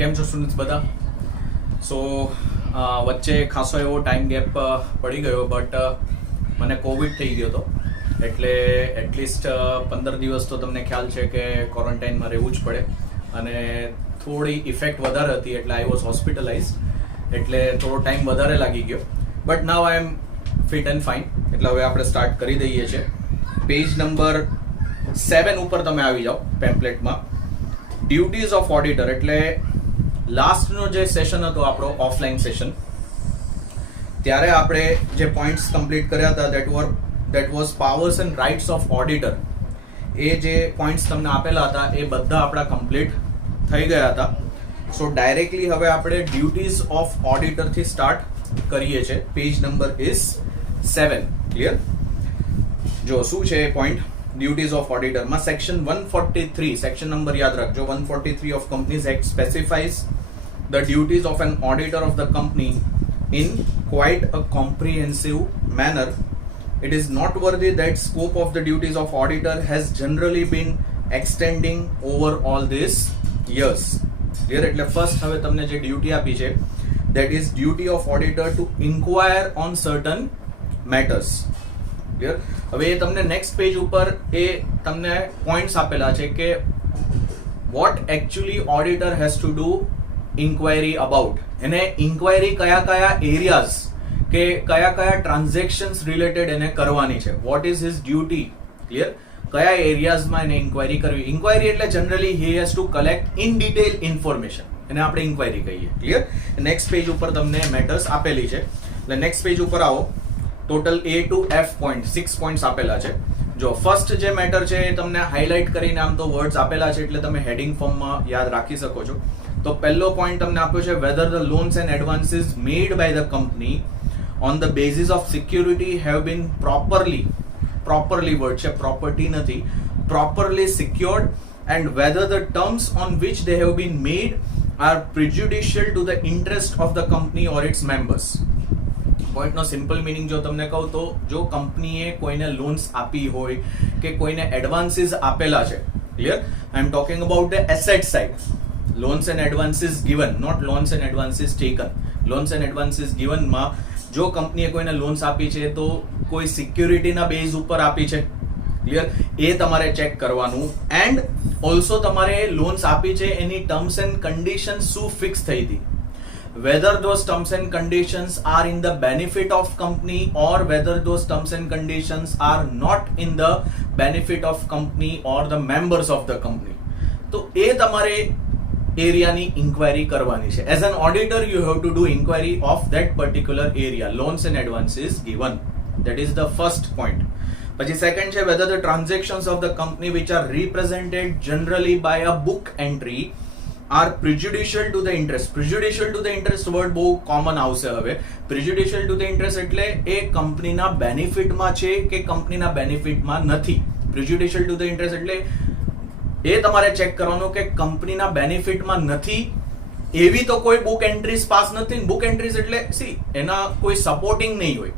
કેમ છો સ્ટુડન્ટ્સ બધા? સો વચ્ચે ખાસો એવો ટાઈમ ગેપ પડી ગયો, બટ મને કોવિડ થઈ ગયો હતો, એટલે એટલીસ્ટ 15 દિવસ તો તમને ખ્યાલ છે કે ક્વોરન્ટાઇનમાં રહેવું જ પડે, અને થોડી ઇફેક્ટ વધારે હતી એટલે આઈ વોઝ હોસ્પિટલાઇઝ, એટલે થોડો ટાઈમ વધારે લાગી ગયો. But now I am fit and fine. એટલે હવે આપણે સ્ટાર્ટ કરી દઈએ છીએ. પેજ નંબર 7 ઉપર તમે આવી જાઓ પેમ્પલેટમાં. ડ્યુટીઝ ઓફ ઓડિટર, એટલે લાસ્ટનો જે સેશન હતો આપણો ઓફલાઈન સેશન, ત્યારે આપણે જે પોઈન્ટ્સ કમ્પ્લીટ કર્યા હતા that was powers and rights of auditor. એ જે પોઈન્ટ્સ તમને આપેલા હતા એ બધા આપણા કમ્પ્લીટ થઈ ગયા હતા. સો ડાયરેક્ટલી હવે આપણે ડ્યુટીઝ ઓફ ઓડિટરથી સ્ટાર્ટ કરીએ છીએ. Page number is 7. ક્લિયર? જો શું છે એ પોઈન્ટ ડ્યુટીઝ ઓફ ઓડિટરમાં. સેક્શન 143, સેક્શન નંબર યાદ રાખજો, 143 of Companies Act specifies the duties of an auditor of the company in quite a comprehensive manner. It is noteworthy that scope of the duties of auditor has generally been extending over all these years. Clear? એટલે first હવે તમને જે duty આપી છે that is duty of auditor to inquire on certain matters. Clear? હવે એ તમને next page ઉપર એ તમને પોઈન્ટ્સ આપેલા છે કે what actually auditor has to do inquiry about. એને ઇન્ક્વાયરી કયા કયા એરિયાઝ કે કયા કયા ટ્રાન્ઝેક્શન્સ રિલેટેડ એને કરવાની છે. What is his duty. Clear? કયા એરિયાઝમાં એને ઇન્ક્વાયરી કરવી. ઇન્ક્વાયરી એટલે generally he has two collect in detail information, એને આપણે ઇન્ક્વાયરી કહીએ. ક્લિયર? નેક્સ્ટ પેજ ઉપર તમને મેટર્સ આપેલી છે. એટલે નેક્સ્ટ પેજ ઉપર આવો. Total A to F point 6 points આપેલા છે. જો ફર્સ્ટ જે મેટર છે એ તમને હાઇલાઇટ કરીને, આમ તો વર્ડ્સ આપેલા છે એટલે તમે હેડિંગ ફોર્મમાં યાદ રાખી શકો છો. તો પહેલો પોઈન્ટ તમને આપ્યો છે whether the loans and advances made by the company on the basis of security have been properly word છે, પ્રોપર્ટી નથી, properly secured, and whether the terms on which they have been made are prejudicial to the interest of the company or its members. પોઈન્ટનો simple meaning જો તમને કહું તો, જો કંપનીએ કોઈને લોન્સ આપી હોય કે કોઈને એડવાન્સીસ આપેલા છે, clear, I am talking about the asset side. Loans and advances given, not loans and advances taken. Loans and advances ગિવનમાં જો કંપનીએ કોઈને લોન્સ આપી છે તો કોઈ સિક્યુરિટીના બેઝ ઉપર આપી છે, ક્લિયર, એ તમારે ચેક કરવાનું. એન્ડ ઓલ્સો તમારે લોન્સ આપી છે એની ટર્મ્સ એન્ડ કન્ડિશન્સ શું ફિક્સ થઈ હતી, whether those terms and conditions are in the benefit of company or whether those terms and conditions are not in the benefit of company or the members of the company. તો એ તમારે એરિયાની inquiry કરવાની છે. As an auditor you have to do inquiry of that particular area, loans and advances given. That is the first point. પછી second છે whether the transactions of the company which are represented generally by a book entry are prejudicial to the interest. Prejudicial to the interest word બહુ common આવશે હવે. Prejudicial to the interest એટલે એ કંપનીના બેનિફિટમાં છે કે કંપનીના બેનિફિટમાં નથી. Prejudicial to the interest એટલે એ તમારે ચેક કરવાનું કે કંપનીના બેનિફિટમાં નથી એવી તો કોઈ બુક એન્ટ્રીઝ પાસ નથી. બુક એન્ટ્રીઝ એટલે એના કોઈ સપોર્ટિંગ નહીં હોય.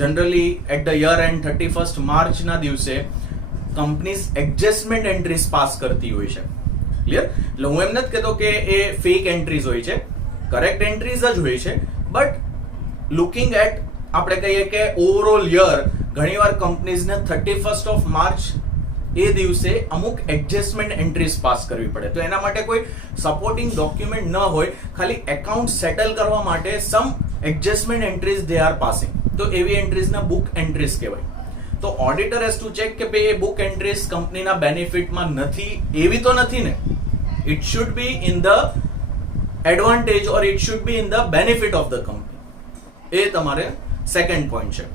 Generally at the year end 31st માર્ચના દિવસે કંપનીઝ એડજસ્ટમેન્ટ એન્ટ્રીઝ પાસ કરતી હોય છે. ક્લિયર? એટલે હું એમ નથી કહેતો કે એ ફેક એન્ટ્રીઝ હોય છે, કરેક્ટ એન્ટ્રીઝ જ હોય છે. બટ લુકિંગ એટ, આપણે કહીએ કે ઓવરઓલ યર, ઘણીવાર કંપનીઝને 31st ઓફ માર્ચ એ દિવસે અમુક એડજસ્ટમેન્ટ એન્ટ્રીઝ પાસ કરવી પડે. તો એના માટે કોઈ સપોર્ટિંગ ડોક્યુમેન્ટ ન હોય, ખાલી એકાઉન્ટ સેટલ કરવા માટે some adjustment entries they are passing, તો એવી એન્ટ્રીઝના બુક એન્ટ્રીઝ કહેવાય. તો ઓડિટર હેઝ ટુ ચેક કે ભાઈ એ બુક એન્ટ્રીઝ કંપનીના બેનિફિટમાં નથી એવી તો નથી ને. It should be in the advantage or it should be in the benefit of the company. એ તમારે સેકન્ડ પોઈન્ટ છે.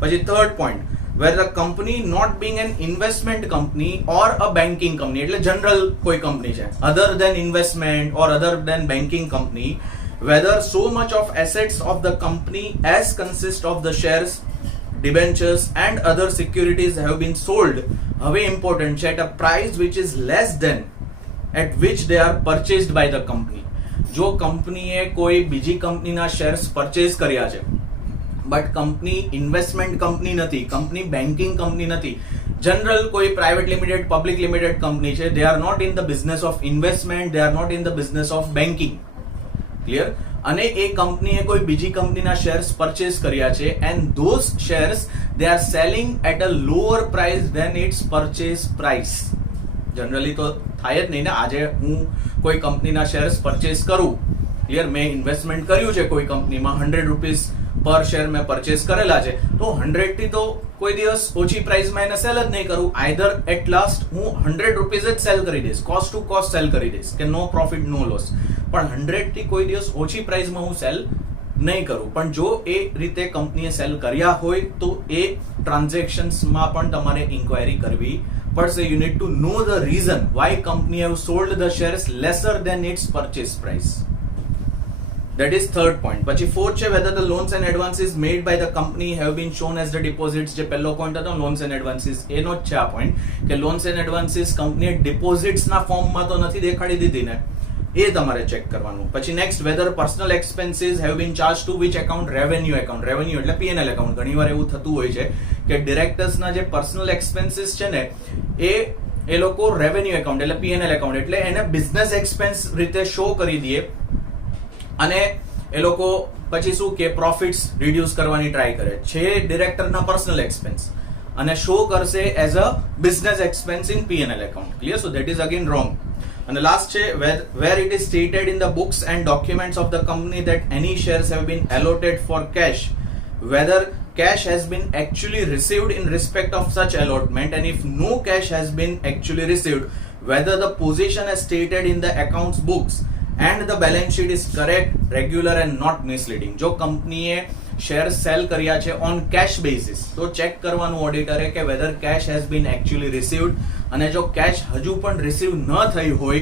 પછી third point, where the company not being an investment company or a banking company, એટલે general કોઈ company છે other than investment or other than banking company, whether so much of assets of the company as consist of the shares, debentures and other securities have been sold, હવે important છે, at a price which is less than at which they are purchased by the company. જો કંપનીએ કોઈ બીજી કંપનીના shares purchase કર્યા છે, but company investment company નથી, કંપની બેન્કિંગ કંપની નથી, જનરલ કોઈ private limited, public limited company છે, they are not in the business of investment, they are not in the business of banking. Clear? અને એ કંપનીએ કોઈ બીજી કંપનીના શેર્સ પરચેસ કર્યા છે and those shares they are selling at a lower price than its purchase price. Generally તો થાય જ નહીં ને. આજે હું કોઈ કંપનીના શેર્સ પરચેસ કરું, ક્લિયર, મેં ઇન્વેસ્ટમેન્ટ કર્યું છે કોઈ કંપનીમાં, 100 રૂપીઝ પર શેર મેં પરચેસ કરેલા છે, તો 100 થી તો કોઈ દિવસ ઓછી પ્રાઇસમાં એને સેલ જ નહીં કરું. આઈધર એટ લાસ્ટ હું 100 રૂપીઝ જ સેલ કરી દઈશ, કોસ્ટ ટુ કોસ્ટ સેલ કરી દઈશ કે નો પ્રોફિટ નો લોસ, પણ 100 થી કોઈ દિવસ ઓછી પ્રાઇસમાં હું સેલ નહીં કરું. પણ જો એ રીતે કંપનીએ સેલ કર્યા હોય તો એ ટ્રાન્ઝેક્શન્સમાં પણ તમારે ઇન્ક્વાયરી કરવી પડશે. You need to know the reason why company have sold the shares lesser than its purchase price. That is third point. પછી fourth છે whether the loans and advances made by the company have been shown as the deposits. જે પહેલો point હતો loans and advances, એનો જ છે આ point કે loans and advances કંપનીએ deposits ના ફોર્મમાં તો નથી દેખાડી દીધી ને, એ તમારે ચેક કરવાનું. પછી next whether personal expenses have been charged to which account? revenue account. revenue એટલે P&L account. ઘણીવાર એવું થતું હોય છે કે ડિરેક્ટર્સ ના જે પર્સનલ એક્સપેન્સીસ છે ને એ લોકો રેવન્યુ એકાઉન્ટ એટલે P&L એકાઉન્ટ એટલે એને બિઝનેસ એક્સપેન્સ રીતે શો કરી દઈએ અને એ લોકો પછી શું કે પ્રોફિટ્સ રિડ્યુસ કરવાની ટ્રાય કરે છે ડિરેક્ટરના પર્સનલ એક્સપેન્સ અને શો કરશે as a business expense in P&L account. Clear? So that is again wrong. અને લાસ્ટ છે where it is stated in the books and documents of the company that any shares have been allotted for cash, whether cash has been actually received in respect of such allotment, and if no cash has been actually received, whether the position as stated in the accounts books and the balance sheet is correct, regular and not misleading. જો કંપનીએ share sell કર્યા છે on cash basis તો check કરવાનું ઓડિટરે કે whether cash has been actually received, અને જો કેશ હજુ પણ રિસીવ ન થઈ હોય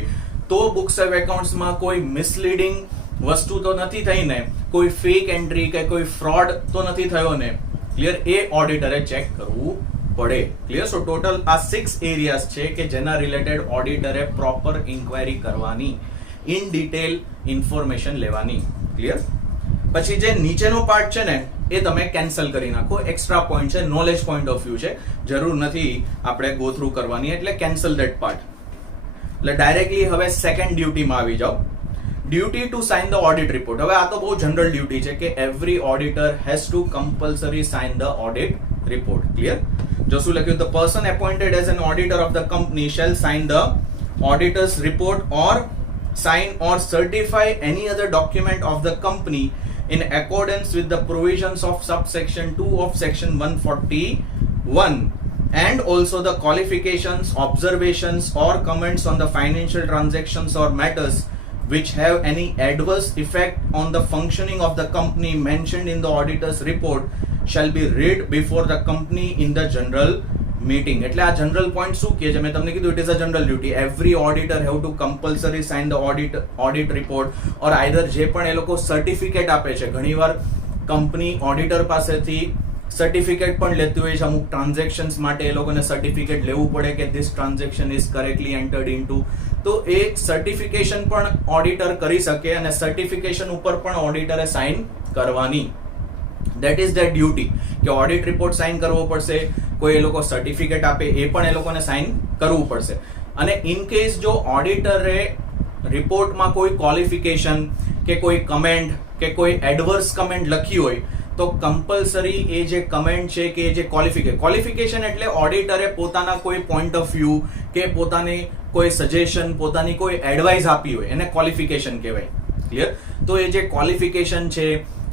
તો બુક્સ ઓફ એકાઉન્ટ્સમાં કોઈ મિસલીડિંગ વસ્તુ તો નથી થઈ ને, કોઈ ફેક એન્ટ્રી કે કોઈ ફ્રોડ તો નથી થયો ને. ક્લિયર? એ ઓડિટરે ચેક કરવું પડે. ક્લિયર? સો ટોટલ આ 6 એરિયાઝ છે કે જેના રિલેટેડ ઓડિટરે પ્રોપર ઇન્ક્વાયરી કરવાની, ઇન ડિટેલ ઇન્ફોર્મેશન લેવાની. ક્લિયર? પછી જે નીચેનો પાર્ટ છે ને એ તમે કેન્સલ કરી નાખો. એક્સ્ટ્રા પોઈન્ટ છે, નોલેજ પોઈન્ટ ઓફ વ્યૂ છે, જરૂર નથી આપણે ગો થ્રુ કરવાની, એટલે કેન્સલ ધેટ પાર્ટ. એટલે ડાયરેક્ટલી હવે સેકન્ડ ડ્યુટીમાં આવી જાઓ. Duty to sign the audit report. હવે આ તો બહુ જનરલ ડ્યુટી છે કે every auditor has to compulsory sign the audit report. Clear? જો શું લખ્યું? The person appointed as an auditor of the company shall sign the auditor's report or sign or certify any other document of the company in accordance with the provisions of subsection 2 of section 141, and also the qualifications, observations or comments on the financial transactions or matters which have any adverse effect on the functioning of the company mentioned in the auditor's report shall be read before the company in the general meeting. એટલે આ general point શું કહે છે? મેં તમને કીધું it is a general duty. Every auditor have to compulsory sign the audit report or either જે પણ એ લોકો સર્ટિફિકેટ આપે છે, ઘણીવાર કંપની ઓડિટર પાસેથી સર્ટિફિકેટ પણ લેતી હોય છે અમુક ટ્રાન્ઝેક્શન્સ માટે, એ લોકોને સર્ટિફિકેટ લેવું પડે કે this transaction is correctly entered into, તો એ સર્ટિફિકેશન પણ ઓડિટર કરી શકે અને સર્ટિફિકેશન ઉપર પણ ઓડિટરે સાઇન કરવાની. That is their duty કે ઓડિટ રિપોર્ટ સાઇન કરવો પડશે, કોઈ એ લોકો સર્ટિફિકેટ આપે એ પણ એ લોકોને સાઇન કરવું પડશે. અને ઇન કેસ જો ઓડિટરે રિપોર્ટમાં કોઈ ક્વોલિફિકેશન કે કોઈ કમેન્ટ કે કોઈ એડવર્સ કમેન્ટ લખી હોય તો કમ્પલસરી એ જે કમેન્ટ છે કે જે ક્વોલિફિકેશન એટલે ઓડિટરે પોતાના કોઈ પોઈન્ટ ઓફ વ્યૂ કે પોતાની કોઈ સજેશન, પોતાની કોઈ એડવાઇસ આપી હોય એને ક્વોલિફિકેશન કહેવાય. ક્લિયર? તો એ જે ક્વોલિફિકેશન છે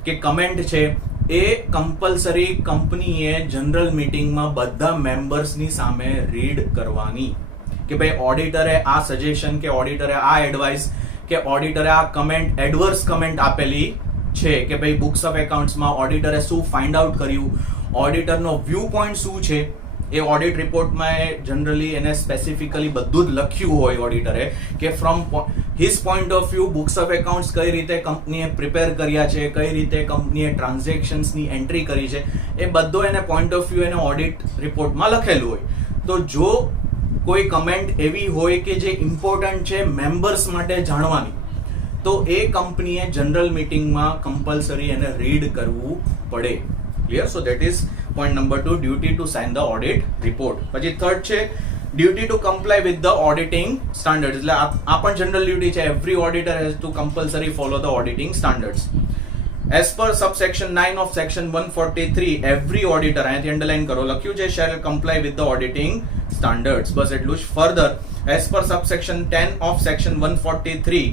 કે કમેન્ટ છે એ કમ્પલસરી કંપનીએ જનરલ મીટિંગમાં બધા મેમ્બર્સની સામે રીડ કરવાની કે ભાઈ ઓડિટરે આ સજેશન કે ઓડિટરે આ એડવાઇસ કે ઓડિટરે આ કમેન્ટ, એડવર્સ કમેન્ટ આપેલી છે કે ભાઈ બુક્સ ઓફ એકાઉન્ટ્સમાં ઓડિટરે શું ફાઇન્ડ આઉટ કર્યું, ઓડિટરનો વ્યૂ પોઈન્ટ શું છે, એ ઓડિટ રિપોર્ટમાં જનરલી એને સ્પેસિફિકલી બધું જ લખ્યું હોય ઓડિટરે કે from his point of view books of accounts કઈ રીતે કંપનીએ પ્રિપેર કર્યા છે, કઈ રીતે કંપનીએ ટ્રાન્ઝેક્શન્સની એન્ટ્રી કરી છે, એ બધો એને પોઈન્ટ ઓફ વ્યૂ એને ઓડિટ રિપોર્ટમાં લખેલું હોય. તો જો કોઈ કમેન્ટ એવી હોય કે જે ઇમ્પોર્ટન્ટ છે મેમ્બર્સ માટે જાણવાની, તો એ કંપનીએ જનરલ મીટિંગમાં કમ્પલસરી એને રીડ કરવું પડે. Clear? So that is point number 2 duty to sign the audit report. પછી થર્ડ છે duty to comply with the auditing standard. એટલે આ પણ જનરલ ડ્યુટી છે. Every auditor has to compulsory follow the auditing standards. As per subsection 9 of section 143, every auditor, અહીંયાથી underline કરો, લખ્યું છે shall comply with the auditing standards. બસ એટલું જ. Further, as per subsection 10 of section 143,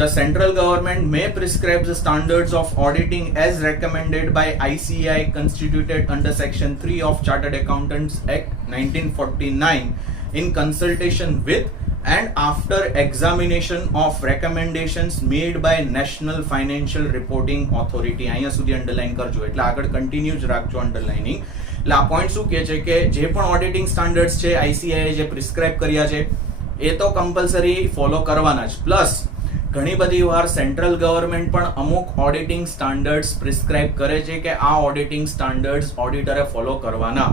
the central government may prescribe the standards of auditing as recommended by ICAI constituted under section 3 of Chartered Accountants Act 1949 in consultation with and after examination of recommendations made by National Financial Reporting Authority. અહીંયા સુધી underline કરજો, એટલે આગળ continue જ રાખજો underlining. એટલે આ point શું કહે છે કે જે પણ ઓડિટિંગ સ્ટાન્ડર્ડ્સ છે ICAI જે પ્રિસ્ક્રાઇબ કર્યા છે એ તો કમ્પલસરી ફોલો કરવાના જ. પ્લસ ઘણી બધી વાર સેન્ટ્રલ ગવર્મેન્ટ પણ અમુક ઓડિટિંગ સ્ટાન્ડર્ડ્સ પ્રિસ્ક્રાઇબ કરે છે કે આ ઓડિટિંગ સ્ટાન્ડર્ડ્સ ઓડિટરે ફોલો કરવાના.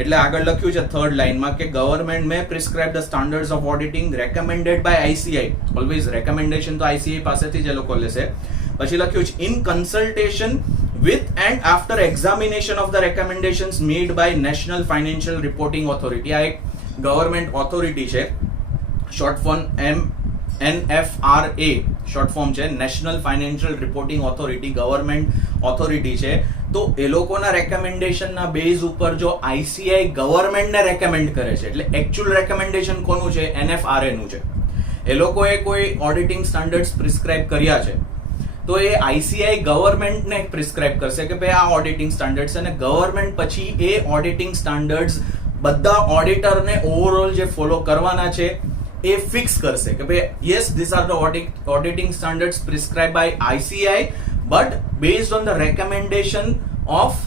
એટલે આગળ લખ્યું છે થર્ડ લાઇનમાં કે government may prescribe the standards of auditing recommended by ICAI. Always recommendation તો ICAI પાસેથી જ એ લોકો લેશે. પછી લખ્યું છે in consultation with and after examination of the recommendations made by National Financial Reporting Authority. આ એક ગવર્મેન્ટ ઓથોરિટી છે, short form NFRA short form છે, national financial reporting authority, government authority છે. તો એ લોકોના રેકમેન્ડેશનના બેઝ ઉપર જો ICAI ગવર્મેન્ટને રેકમેન્ડ કરે છે, એટલે એકચ્યુઅલ રેકમેન્ડેશન કોનું છે? NFRA નું છે. એ લોકોએ કોઈ ઓડિટિંગ સ્ટાન્ડર્ડ્સ પ્રિસ્ક્રાઇબ કર્યા છે તો એ ICAI ગવર્મેન્ટને પ્રિસ્ક્રાઇબ કરશે કે ભાઈ આ ઓડિટિંગ સ્ટાન્ડર્ડ્સ, અને ગવર્મેન્ટ પછી એ ઓડિટિંગ સ્ટાન્ડર્ડ્સ બધા ઓડિટરને ઓવરઓલ જે ફોલો કરવાના છે એ ફિક્સ કરશે કે ભાઈ yes this are the auditing standards prescribe by ICAI but based on the recommendation of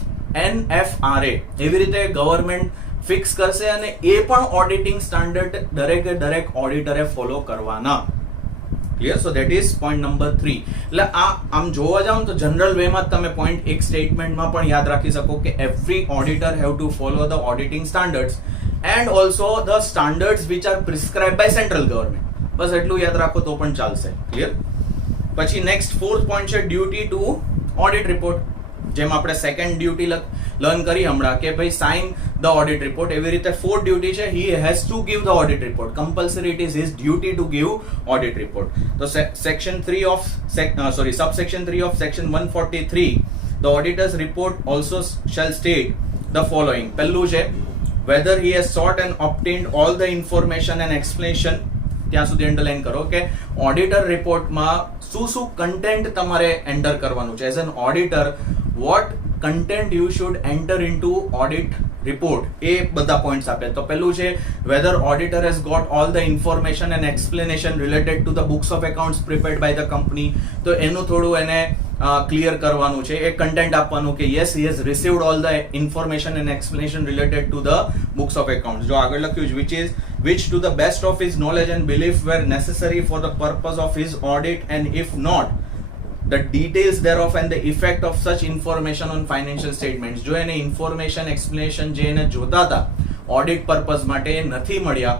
NFRA. એવી રીતે ગવર્મેન્ટ ફિક્સ કરશે અને એ પણ ઓડિટિંગ સ્ટાન્ડર્ડ દરેક ઓડિટરે ફોલો કરવાના. Clear? So that is point number 3. એટલે આમ જોવા જાવ તો જનરલ વેમાં તમે પોઈન્ટ એક સ્ટેટમેન્ટમાં પણ યાદ રાખી શકો કે every auditor have to follow the auditing standards and also the standards which are prescribed by central government. બસ એટલું યાદ રાખો તો પણ ચાલશે. ક્લિયર? પછી નેક્સ્ટ ફોર્થ પોઈન્ટ છે ડ્યુટી ટુ ઓડિટ રિપોર્ટ. જેમ આપણે સેકન્ડ ડ્યુટી લર્ન કરી હમણાં કે ભાઈ સાઇન ધ ઓડિટ રિપોર્ટ, એવી રીતે ફોર્થ ડ્યુટી છે he has to give the audit report. Compulsory it is his duty to give audit report. તો section 3 of subsection 3 of section 143 the auditor's report also shall state the following. પહેલું છે whether he has sought and obtained all the information and explanation. ત્યાં સુધી underline કરો કે auditor રિપોર્ટમાં શું content તમારે એન્ટર કરવાનું છે. As an auditor what content you should enter into audit report, એ બધા પોઈન્ટ્સ આપે. તો પહેલું છે whether auditor has got all the information and explanation related to the books of accounts prepared by the company. તો એનું થોડું એને ક્લિયર કરવાનું છે, એ કન્ટેન્ટ આપવાનું કે yes he has received all the information and explanation related to the books of accounts. જો આગળ લખ્યું છે which to the best of his knowledge and belief were necessary for the purpose of his audit, and if not the details thereof and the effect of such information on financial statements. જો એને information explanation જે એને જોતા હતા audit purpose માટે એ નથી મળ્યા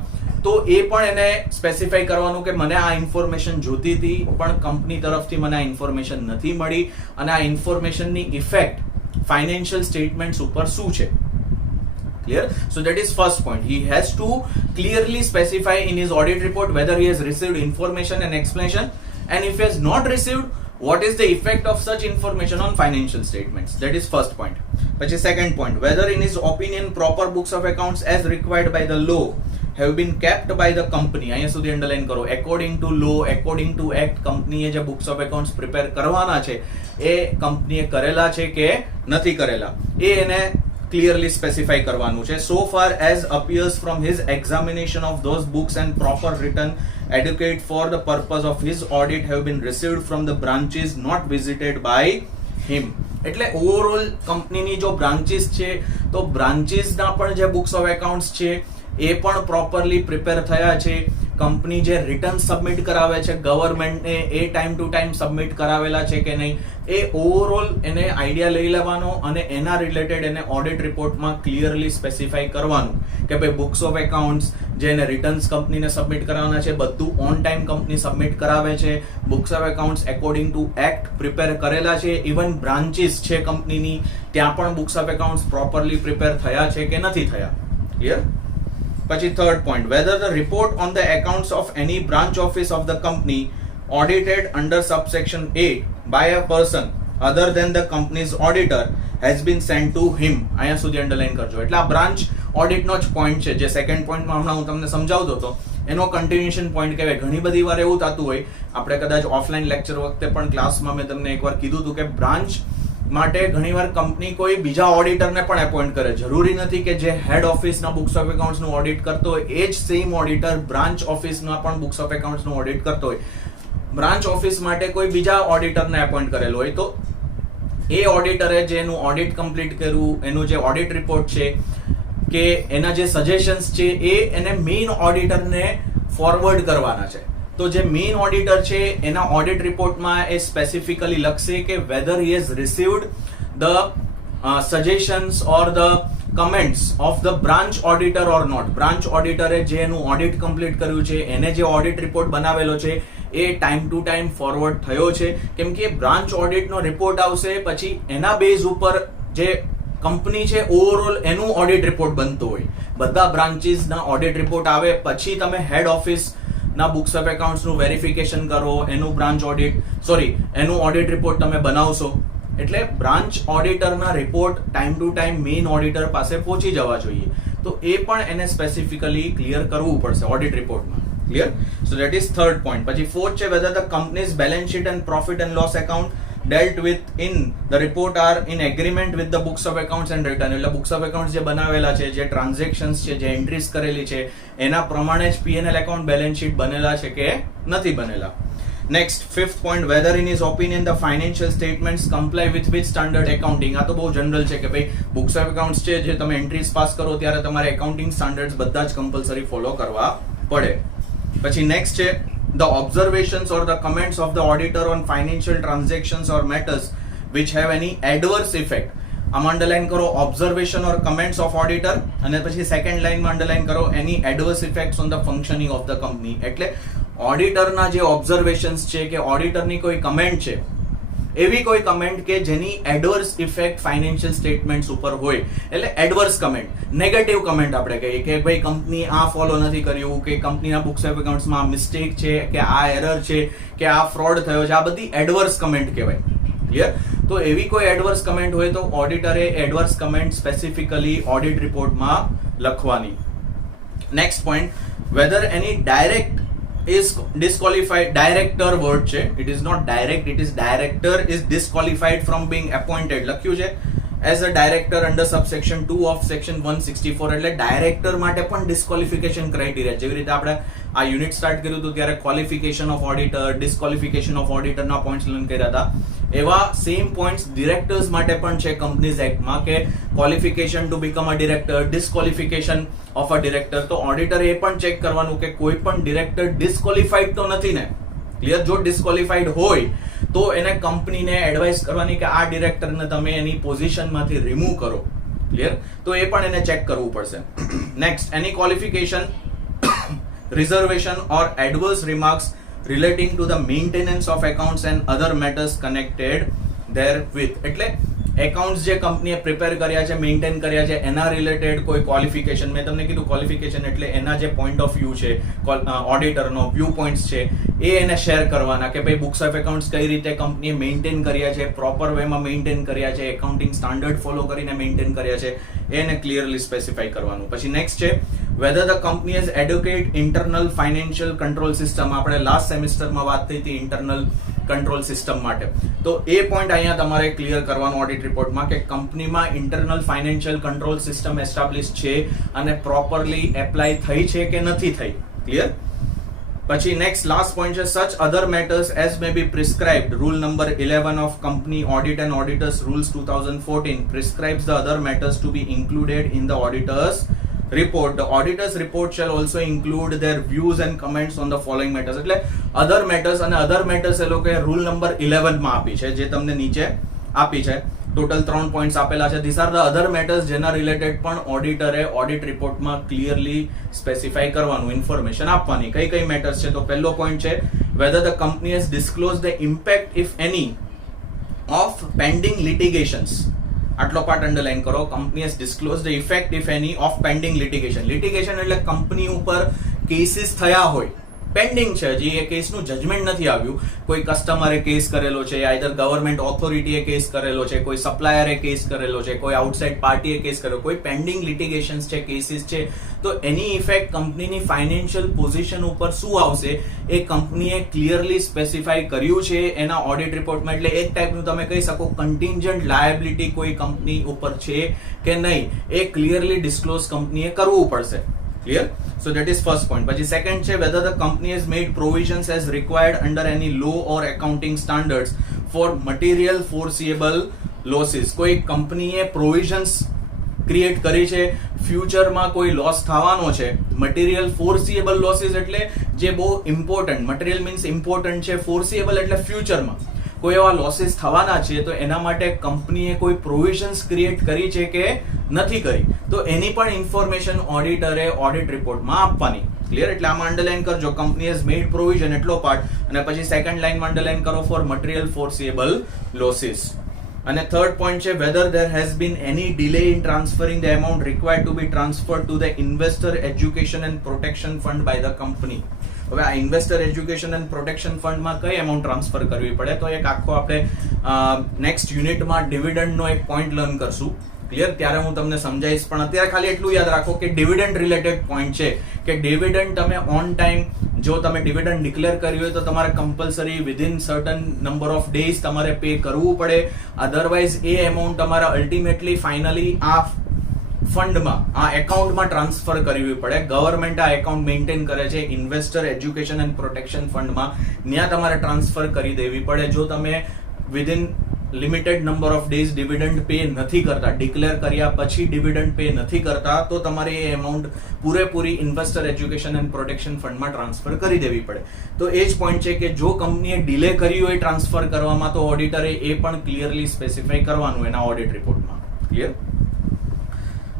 તો એ પણ એને સ્પેસિફાઈ કરવાનું કે મને આ ઇન્ફોર્મેશન જોતી હતી પણ કંપની તરફથી મને આ ઇન્ફોર્મેશન નથી મળી, અને આ ઇન્ફોર્મેશનની ઇફેક્ટ ફાઇનાન્શિયલ સ્ટેટમેન્ટ્સ ઉપર શું છે. Clear? So that is first point. He has to clearly specify in his audit report whether he has received information and explanation, and if he has not received, what is the effect of such information on financial statements. That is first point. પછી second point, whether in his opinion proper books of accounts as required by the law have been kept by the company. અહીંયા સુધી underline કરો. According to law, according to act, કંપનીએ જે books of accounts prepare કરવાના છે એ કંપનીએ કરેલા છે કે નથી કરેલા, એ એને clearly specify કરવાનું છે. So far as appears from his examination of those books and proper written adequate for the purpose of his audit have been received from the branches not visited by him. એટલે overall કંપનીની જો branches છે તો બ્રાન્ચીસના પણ જે books of accounts છે એ પણ properly prepare થયા છે. કંપની જે રિટર્ન સબમિટ કરાવે છે ગવર્મેન્ટને એ ટાઈમ ટુ ટાઈમ સબમિટ કરાવેલા છે કે નહીં, એ ઓવરઓલ એને આઈડિયા લઈ લેવાનો અને એના રિલેટેડ એને ઓડિટ રિપોર્ટમાં ક્લિયરલી સ્પેસિફાઈ કરવાનું કે ભાઈ બુક્સ ઓફ એકાઉન્ટ્સ જે એને રિટર્ન્સ કંપનીને સબમિટ કરવાના છે બધું ઓન ટાઈમ કંપની સબમિટ કરાવે છે. Books of accounts according to act prepare કરેલા છે. ઇવન બ્રાન્ચીસ છે કંપનીની ત્યાં પણ books of accounts properly prepare થયા છે કે નથી થયા. ક્લિયર. પછી third point, whether the report on the accounts of any branch office of the company audited under subsection 8 by a person other than the company's auditor has been sent to him. અહીંયા સુધી underline કરજો. એટલે આ branch ઓડિટનો જ point છે, જે second પોઈન્ટમાં હમણાં હું તમને સમજાવતો હતો એનો કન્ટિન્યુએશન પોઈન્ટ કહેવાય. ઘણી બધી વાર એવું થતું હોય, આપણે કદાચ ઓફલાઈન લેક્ચર વખતે પણ ક્લાસમાં મેં તમને એકવાર કીધું હતું કે બ્રાન્ચ માટે ઘણીવાર કંપની કોઈ બીજા ઓડિટરને પણ એપોઇન્ટ કરે. જરૂરી નથી કે જે હેડ ઓફિસના બુક્સ ઓફ એકાઉન્ટ્સનું ઓડિટ કરતો હોય એ જ સેમ ઓડિટર બ્રાન્ચ ઓફિસના પણ બુક્સ ઓફ એકાઉન્ટ્સનું ઓડિટ કરતો હોય. બ્રાન્ચ ઓફિસ માટે કોઈ બીજા ઓડિટરને એપોઇન્ટ કરેલો હોય તો એ ઓડિટરે જેનું ઓડિટ કમ્પ્લીટ કર્યું, એનું જે ઓડિટ રિપોર્ટ છે કે એના જે સજેશન્સ છે એ એને મેઇન ઓડિટરને ફોરવર્ડ કરવાના છે. તો જે મેઇન ઓડિટર છે એના ઓડિટ રિપોર્ટમાં એ સ્પેસિફિકલી લખશે કે whether he has received the suggestions or the comments of the branch auditor or not. Branch ઓડિટરે જે એનું ઓડિટ કમ્પ્લીટ કર્યું છે, એને જે ઓડિટ રિપોર્ટ બનાવેલો છે એ ટાઈમ ટુ ટાઈમ ફોરવર્ડ થયો છે. કેમ કે બ્રાન્ચ ઓડિટનો રિપોર્ટ આવશે પછી એના બેઝ ઉપર જે કંપની છે ઓવરઓલ એનું ઓડિટ રિપોર્ટ બનતો હોય. બધા બ્રાન્ચીસના ઓડિટ રિપોર્ટ આવે પછી તમે હેડ ઓફિસ ના બુક્સ ઓફ એકાઉન્ટ્સનું વેરિફિકેશન કરો, એનું એનું ઓડિટ રિપોર્ટ તમે બનાવશો. એટલે બ્રાન્ચ ઓડિટરના report time to time main auditor પાસે પહોંચી જવા જોઈએ. તો એ પણ એને સ્પેસિફિકલી ક્લિયર કરવું પડશે ઓડિટ રિપોર્ટમાં. Clear. So that is third point. પછી ફોર્થ છે whether the companies balance sheet and profit and loss account dealt with in the report are in agreement with the books of accounts and return. એટલે books of accounts જે બનાવેલા છે, જે transactions છે, જે entries કરેલી છે એના પ્રમાણે જ P&L એકાઉન્ટ બેલેન્સ શીટ બનેલા છે કે નથી બનેલા. Next fifth point, whether in his opinion the financial statements comply with which standard accounting. આ તો બહુ જનરલ છે કે ભાઈ બુક્સ ઓફ એકાઉન્ટ્સ છે જે તમે એન્ટ્રીઝ પાસ કરો ત્યારે તમારે એકાઉન્ટિંગ સ્ટાન્ડર્ડ્સ બધા જ કમ્પલસરી ફોલો કરવા પડે. પછી નેક્સ્ટ છે the observations or the comments of the auditor on financial transactions or matters which have any adverse effect. આમ અંડરલાઈન કરો observation or comments of auditor અને પછી સેકન્ડ લાઈનમાં અંડરલાઈન કરો any adverse effects on the functioning of the company. એટલે ઓડિટરના જે observations છે કે ઓડિટરની કોઈ કમેન્ટ છે, એવી કોઈ કમેન્ટ કે જેની એડવર્સ ઇફેક્ટ ફાઇનાન્શિયલ સ્ટેટમેન્ટ્સ ઉપર હોય. એટલે એડવર્સ કમેન્ટ, નેગેટિવ કમેન્ટ આપણે કહીએ કે ભાઈ કંપની આ ફોલો નથી કર્યું, કે કંપનીના બુક્સ ઓફ એકાઉન્ટ્સમાં મિસ્ટેક છે, કે આ એરર છે, કે આ ફ્રોડ થયો છે. આ બધી એડવર્સ કમેન્ટ કહેવાય. ક્લિયર. તો એવી કોઈ એડવર્સ કમેન્ટ હોય તો ઓડિટરે એડવર્સ કમેન્ટ સ્પેસિફિકલી ઓડિટ રિપોર્ટમાં લખવાની. Next point, whether any direct is disqualified. Director word છે, it is not direct, it is director is disqualified from being appointed. લખ્યું છે as a director under subsection 2 of section 164. એટલે director માટે પણ ડિસ્ક્વોલિફિકેશન criteria, જેવી રીતે આપણે આ યુનિટ સ્ટાર્ટ કર્યું હતું ત્યારે qualification of auditor, disqualification of ઓડિટરના પોઈન્ટ્સ લર્ન કર્યા હતા, એવા સેમ પોઈન્ટ્સ ડિરેક્ટર્સ માટે પણ છે કંપનીઝ એક્ટમાં કે qualification to become a director, disqualification of a director. તો ઓડિટર એ પણ ચેક કરવાનું કે કોઈ પણ ડિરેક્ટર ડિસ્ક્વોલિફાઈડ તો નથી ને. ક્લિયર. જો ડિસ્ક્વોલિફાઈડ હોય તો એને કંપનીને એડવાઇસ કરવાની કે આ ડિરેક્ટરને તમે એની પોઝિશનમાંથી રિમૂવ કરો. ક્લિયર. તો એ પણ એને ચેક કરવું પડશે. Next, any qualification, reservation or adverse remarks relating to the maintenance of accounts and other matters connected therewith. એટલે એકાઉન્ટ્સ જે કંપનીએ પ્રિપેર કર્યા છે, મેન્ટેન કર્યા છે, એના રિલેટેડ કોઈ ક્વોલિફિકેશન, મેં તમને કીધું ક્વોલિફિકેશન એટલે એના જે પોઈન્ટ ઓફ વ્યૂ છે, ઓડિટરનો વ્યૂ પોઈન્ટ્સ છે, એ એને શેર કરવાના કે ભાઈ બુક્સ ઓફ એકાઉન્ટ્સ કઈ રીતે કંપનીએ મેન્ટેન કર્યા છે, પ્રોપર વેમાં મેન્ટેન કર્યા છે, એકાઉન્ટિંગ સ્ટાન્ડર્ડ ફોલો કરીને મેન્ટેન કર્યા છે, એને ક્લિયરલી સ્પેસિફાઈ કરવાનું. પછી નેક્સ્ટ છે whether the company has adequate internal financial control system. આપણે લાસ્ટ સેમિસ્ટરમાં વાત થઈ હતી ઇન્ટરનલ કંટ્રોલ સિસ્ટમ માટે, તો એ પોઈન્ટ અહીંયા તમારે ક્લિયર કરવાનો ઓડિટ રિપોર્ટમાં કે કંપનીમાં internal financial control system establish છે અને પ્રોપરલી એપ્લાય થઈ છે કે નથી થઈ. ક્લિયર. પછી નેક્સ્ટ લાસ્ટ પોઈન્ટ છે such other matters as may be prescribed. Rule number 11 of Company Audit and Auditors Rules 2014 prescribes the other matters to be included in the auditor's report. The auditor's report shall also include their views and comments on the following matters. એટલે other matters અને other matters એ લોકોએ rule number 11 માં આપી છે, જે તમને નીચે આપી છે. ટોટલ 3 પોઈન્ટ્સ આપેલા છે. This are the other matters જેના રિલેટેડ પણ ઓડિટરે ઓડિટ રિપોર્ટમાં ક્લિયરલી સ્પેસિફાઈ કરવાનું, ઇન્ફોર્મેશન આપવાની. કઈ કઈ મેટર્સ છે? તો પહેલો પોઈન્ટ છે whether the company has disclosed the impact if any of pending litigations. આટલો પાર્ટ અંડરલાઈન કરો. Company has disclosed the effect if any of pending litigation. litigation એટલે કંપની ઉપર કેસીસ થયા હોય, પેન્ડિંગ છે, હજી એ કેસનું જજમેન્ટ નથી આવ્યું. કોઈ કસ્ટમરે કેસ કરેલો છે, આઈધર ગવર્મેન્ટ ઓથોરિટીએ કેસ કરેલો છે, કોઈ સપ્લાયરે કેસ કરેલો છે, કોઈ આઉટસાઇડ પાર્ટીએ કેસ કરેલો, કોઈ પેન્ડિંગ લિટિગેશન્સ છે, કેસીસ છે, તો એની ઇફેક્ટ કંપનીની ફાઇનાન્શિયલ પોઝિશન ઉપર શું આવશે એ કંપનીએ ક્લિયરલી સ્પેસિફાઈ કર્યું છે એના ઓડિટ રિપોર્ટમાં. એટલે એક ટાઈપનું તમે કહી શકો કન્ટિન્જન્ટ લાયબિલિટી કોઈ કંપની ઉપર છે કે નહીં એ ક્લિયરલી ડિસ્ક્લોઝ કંપનીએ કરવું પડશે. Clear? So that is first point. પછી second છે whether the company has made provisions as required under any law or accounting standards for material foreseeable losses. કોઈ કંપનીએ પ્રોવિઝન્સ ક્રિએટ કરી છે, ફ્યુચરમાં કોઈ લોસ થવાનો છે. મટીરિયલ ફોરસીએબલ લોસીસ એટલે જે બહુ ઇમ્પોર્ટન્ટ, મટીરિયલ મીન્સ ઇમ્પોર્ટન્ટ છે, ફોરસીએબલ એટલે ફ્યુચરમાં કોઈ એવા લોસીસ થવાના છે તો એના માટે કંપનીએ કોઈ પ્રોવિઝન્સ ક્રિએટ કરી છે કે નથી કરી, તો એની પણ ઇન્ફોર્મેશન ઓડિટરે ઓડિટ રિપોર્ટમાં આપવાની. ક્લિયર? એટલે આમાં અંડરલાઈન કરજો કંપની હેઝ મેડ પ્રોવિઝન એટલો પાર્ટ, અને પછી સેકન્ડ લાઈનમાં અંડરલાઈન કરો ફોર મટીરિયલ ફોરસીએબલ લોસીસ. અને થર્ડ પોઈન્ટ છે whether there has been any delay in transferring the amount required to be transferred to the investor education and protection fund by the company. હવે આ investor education and protection ફંડમાં કઈ amount transfer કરવી પડે તો એક આખો આપણે નેક્સ્ટ યુનિટમાં ડિવિડન્ડનો એક પોઈન્ટ લર્ન કરશું. ક્લિયર? ત્યારે હું તમને સમજાવીશ, પણ અત્યારે ખાલી એટલું યાદ રાખો કે ડિવિડન્ડ રિલેટેડ પોઈન્ટ છે કે ડિવિડન્ડ તમે ઓન ટાઈમ, જો તમે ડિવિડન્ડ ડિક્લેર કર્યું હોય તો તમારે compulsory within certain number of days તમારે પે કરવું પડે. અધરવાઇઝ એ એમાઉન્ટ તમારે અલ્ટિમેટલી ફાઇનલી આ ફંડમાં, આ એકાઉન્ટમાં ટ્રાન્સફર કરવી પડે. ગવર્મેન્ટ આ એકાઉન્ટ મેન્ટેન કરે છે ઇન્વેસ્ટર એજ્યુકેશન એન્ડ પ્રોટેક્શન ફંડમાં, ત્યાં તમારે ટ્રાન્સફર કરી દેવી પડે. જો તમે within limited number of days dividend pay નથી કરતા, ડિક્લેર કર્યા પછી ડિવિડન્ડ પે નથી કરતા, તો તમારે એ એમાઉન્ટ પૂરેપૂરી ઇન્વેસ્ટર એજ્યુકેશન એન્ડ પ્રોટેક્શન ફંડમાં ટ્રાન્સફર કરી દેવી પડે. તો એ જ પોઈન્ટ છે કે જો કંપનીએ ડિલે કર્યું હોય ટ્રાન્સફર કરવામાં તો ઓડિટરે એ પણ ક્લિયરલી સ્પેસિફાઈ કરવાનું એના ઓડિટ રિપોર્ટમાં. ક્લિયર?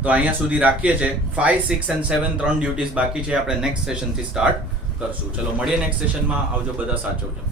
તો અહીંયા સુધી રાખીએ છીએ. 5, 6 અને 7 3 ડ્યુટીઝ બાકી છે, આપણે નેક્સ્ટ સેશનથી સ્ટાર્ટ કરશું. ચલો મળીએ નેક્સ્ટ સેશનમાં. આવજો બધા, સાચવજો.